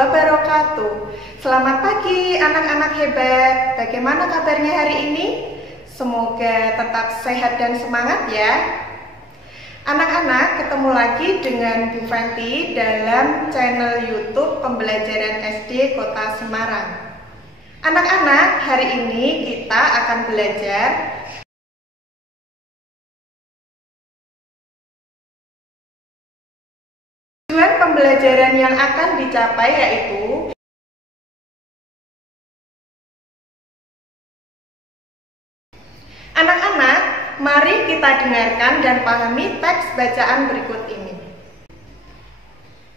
wabarakatuh. Selamat pagi anak-anak hebat. Bagaimana kabarnya hari ini? Semoga tetap sehat dan semangat ya. Anak-anak, ketemu lagi dengan Bu Fenty dalam channel YouTube Pembelajaran SD Kota Semarang. Anak-anak, hari ini kita akan belajar tujuan pembelajaran yang akan dicapai, yaitu anak-anak, mari kita dengarkan dan pahami teks bacaan berikut ini.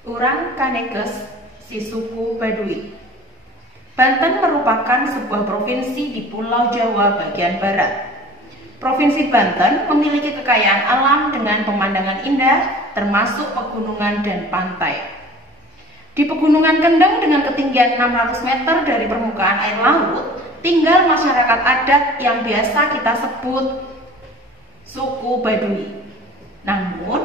Urang Kanekes, si suku Baduy. Banten merupakan sebuah provinsi di Pulau Jawa bagian barat. Provinsi Banten memiliki kekayaan alam dengan pemandangan indah, termasuk pegunungan dan pantai. Di Pegunungan Kendeng dengan ketinggian 600 meter dari permukaan air laut, tinggal masyarakat adat yang biasa kita sebut suku Baduy. Namun,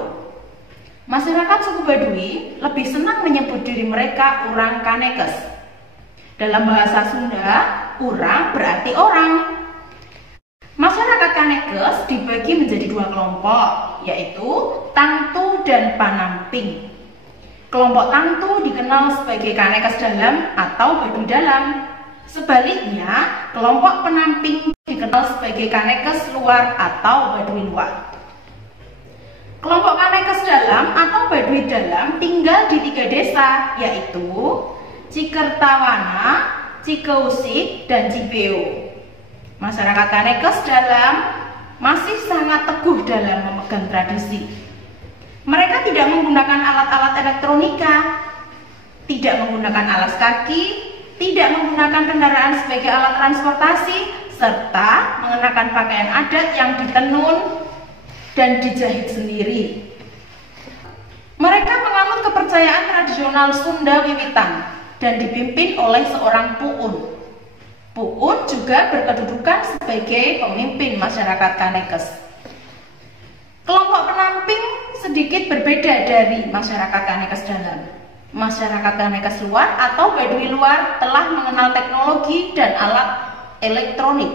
masyarakat suku Baduy lebih senang menyebut diri mereka Urang Kanekes. Dalam bahasa Sunda, urang berarti orang. Masyarakat Kanekes dibagi menjadi dua kelompok, yaitu Tangtu dan Panamping. Kelompok Tangtu dikenal sebagai Kanekes Dalam atau Baduy Dalam. Sebaliknya, kelompok Penamping dikenal sebagai Kanekes Luar atau Baduy Luar. Kelompok Kanekes Dalam atau Baduy Dalam tinggal di 3 desa, yaitu Cikertawana, Cikeusik, dan Cibeo. Masyarakat Kanekes Dalam masih sangat teguh dalam memegang tradisi. Mereka tidak menggunakan alat-alat elektronika, tidak menggunakan alas kaki, tidak menggunakan kendaraan sebagai alat transportasi, serta mengenakan pakaian adat yang ditenun dan dijahit sendiri. Mereka menganut kepercayaan tradisional Sunda wiwitan dan dipimpin oleh seorang puun. Puun juga berkedudukan sebagai pemimpin masyarakat Kanekes. Kelompok Penamping sedikit berbeda dari masyarakat Kanekes Dalam. Masyarakat Kanekes Luar atau Baduy Luar telah mengenal teknologi dan alat elektronik.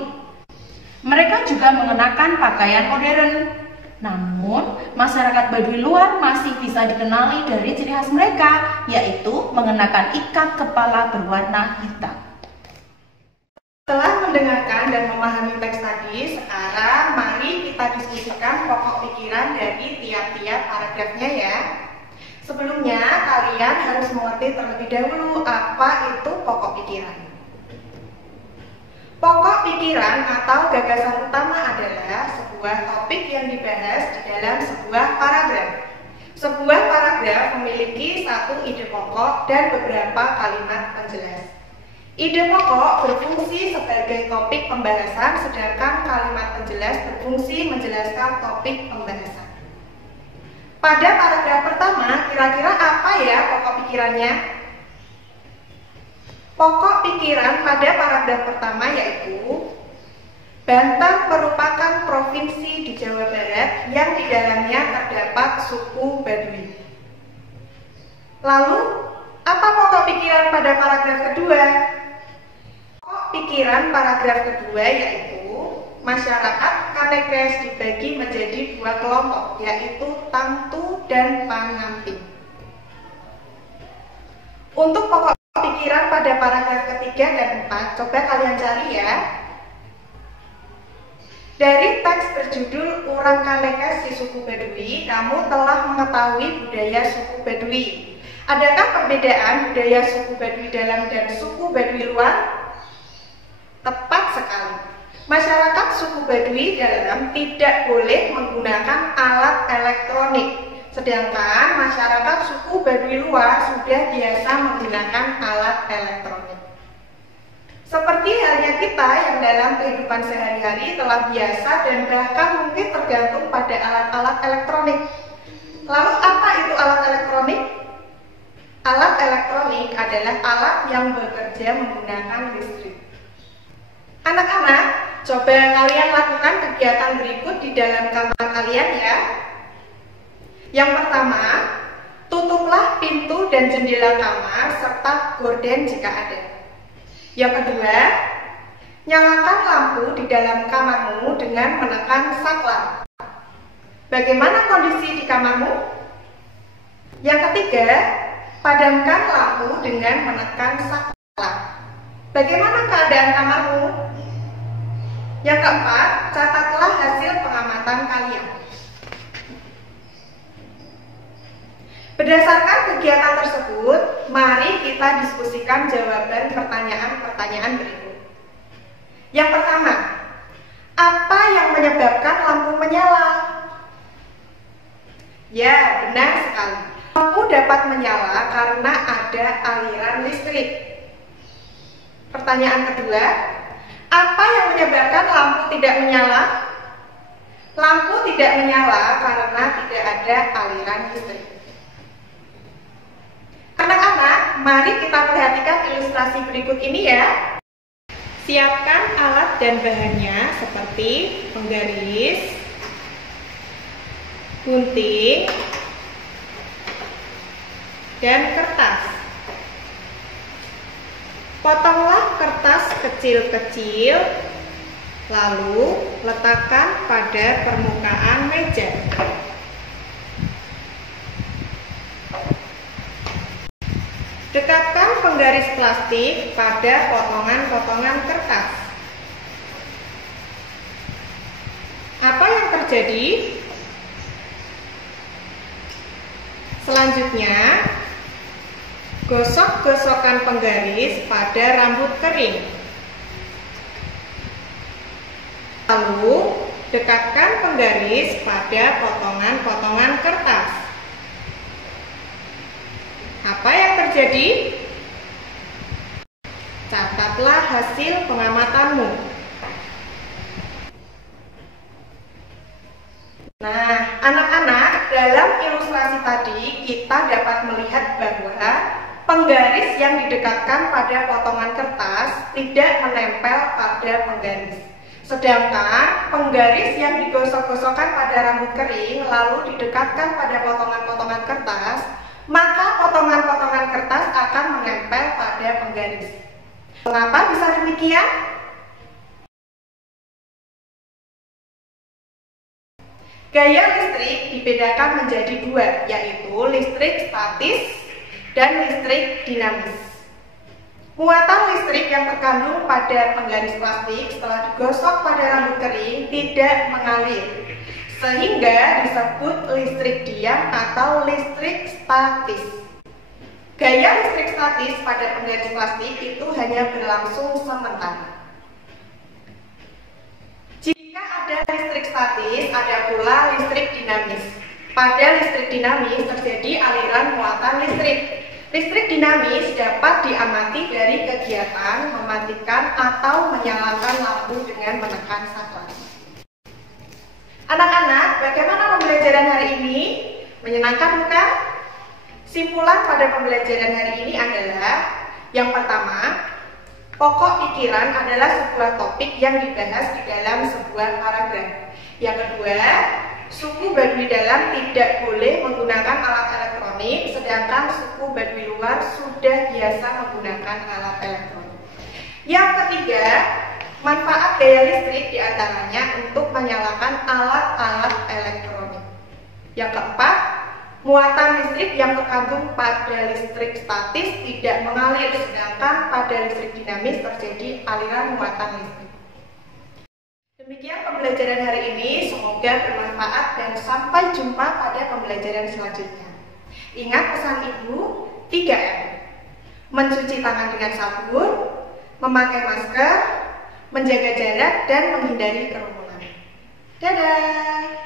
Mereka juga mengenakan pakaian modern. Namun, masyarakat Baduy Luar masih bisa dikenali dari ciri khas mereka, yaitu mengenakan ikat kepala berwarna hitam. Setelah mendengarkan dan memahami teks tadi, sekarang mari kita diskusikan pokok pikiran dari tiap-tiap paragrafnya ya. Sebelumnya, kalian harus mengerti terlebih dahulu apa itu pokok pikiran. Pokok pikiran atau gagasan utama adalah sebuah topik yang dibahas di dalam sebuah paragraf. Sebuah paragraf memiliki satu ide pokok dan beberapa kalimat penjelas. Ide pokok berfungsi sebagai topik pembahasan, sedangkan kalimat penjelas berfungsi menjelaskan topik pembahasan. Pada paragraf pertama, kira-kira apa ya pokok pikirannya? Pokok pikiran pada paragraf pertama yaitu Banten merupakan provinsi di Jawa Barat yang di dalamnya terdapat suku Baduy. Lalu, apa pokok pikiran pada paragraf kedua? Pokok pikiran paragraf kedua yaitu masyarakat Kanekes dibagi menjadi 2 kelompok, yaitu Tangtu dan Panamping. Untuk pokok pikiran pada paragraf ketiga dan 4, coba kalian cari ya. Dari teks berjudul Urang Kanekes si suku Baduy, kamu telah mengetahui budaya suku Baduy. Adakah perbedaan budaya suku Baduy Dalam dan suku Baduy Luar? Tepat sekali. Masyarakat suku Baduy Dalam tidak boleh menggunakan alat elektronik, sedangkan masyarakat suku Baduy Luar sudah biasa menggunakan alat elektronik. Seperti halnya kita yang dalam kehidupan sehari-hari telah biasa dan bahkan mungkin tergantung pada alat-alat elektronik. Lalu apa itu alat elektronik? Alat elektronik adalah alat yang bekerja menggunakan listrik. Anak-anak, coba kalian lakukan kegiatan berikut di dalam kamar kalian ya. Yang pertama, Tutuplah pintu dan jendela kamar serta gorden jika ada. Yang kedua, nyalakan lampu di dalam kamarmu dengan menekan saklar. Bagaimana kondisi di kamarmu? Yang ketiga, padamkan lampu dengan menekan saklar. Bagaimana keadaan kamarmu? Yang keempat, catatlah hasil pengamatan kalian. Berdasarkan kegiatan tersebut, mari kita diskusikan jawaban pertanyaan-pertanyaan berikut. Yang pertama, apa yang menyebabkan lampu menyala? Ya, benar sekali. Lampu dapat menyala karena ada aliran listrik. Pertanyaan kedua, apa yang menyebabkan lampu tidak menyala? Lampu tidak menyala karena tidak ada aliran listrik. Anak-anak, mari kita perhatikan ilustrasi berikut ini ya. Siapkan alat dan bahannya seperti penggaris, gunting, dan kertas. Potonglah kertas kecil-kecil, lalu letakkan pada permukaan meja. Dekatkan penggaris plastik pada potongan-potongan kertas. Apa yang terjadi? Selanjutnya, gosok-gosokkan penggaris pada rambut kering. Lalu, dekatkan penggaris pada potongan-potongan kertas. Apa yang terjadi? Catatlah hasil pengamatanmu. Nah, anak-anak, dalam ilustrasi tadi kita dapat melihat bahwa penggaris yang didekatkan pada potongan kertas tidak menempel pada penggaris. Sedangkan penggaris yang digosok-gosokkan pada rambut kering lalu didekatkan pada potongan-potongan kertas, maka potongan-potongan kertas akan menempel pada penggaris. Mengapa bisa demikian? Gaya listrik dibedakan menjadi dua, yaitu listrik statis dan listrik dinamis. Muatan listrik yang terkandung pada penggaris plastik setelah digosok pada rambut kering tidak mengalir, sehingga disebut listrik diam atau listrik statis. Gaya listrik statis pada penggaris plastik itu hanya berlangsung sementara. Jika ada listrik statis, ada pula listrik dinamis. Pada listrik dinamis terjadi aliran muatan listrik. Listrik dinamis dapat diamati dari kegiatan mematikan atau menyalakan lampu dengan menekan saklar. Anak-anak, bagaimana pembelajaran hari ini? Menyenangkan bukan? Simpulan pada pembelajaran hari ini adalah yang pertama, pokok pikiran adalah sebuah topik yang dibahas di dalam sebuah paragraf. Yang kedua, suku Baduy dalam tidak boleh menggunakan alat elektronik, sedangkan suku Baduy luar sudah biasa menggunakan alat elektronik. Yang ketiga, manfaat gaya listrik diantaranya untuk menyalakan alat-alat elektronik. Yang keempat, muatan listrik yang terkandung pada listrik statis tidak mengalir, sedangkan pada listrik dinamis terjadi aliran muatan listrik. Demikian pembelajaran hari ini, semoga bermanfaat dan sampai jumpa pada pembelajaran selanjutnya. Ingat pesan Ibu, 3M. Mencuci tangan dengan sabun, memakai masker, menjaga jarak, dan menghindari kerumunan. Dadah!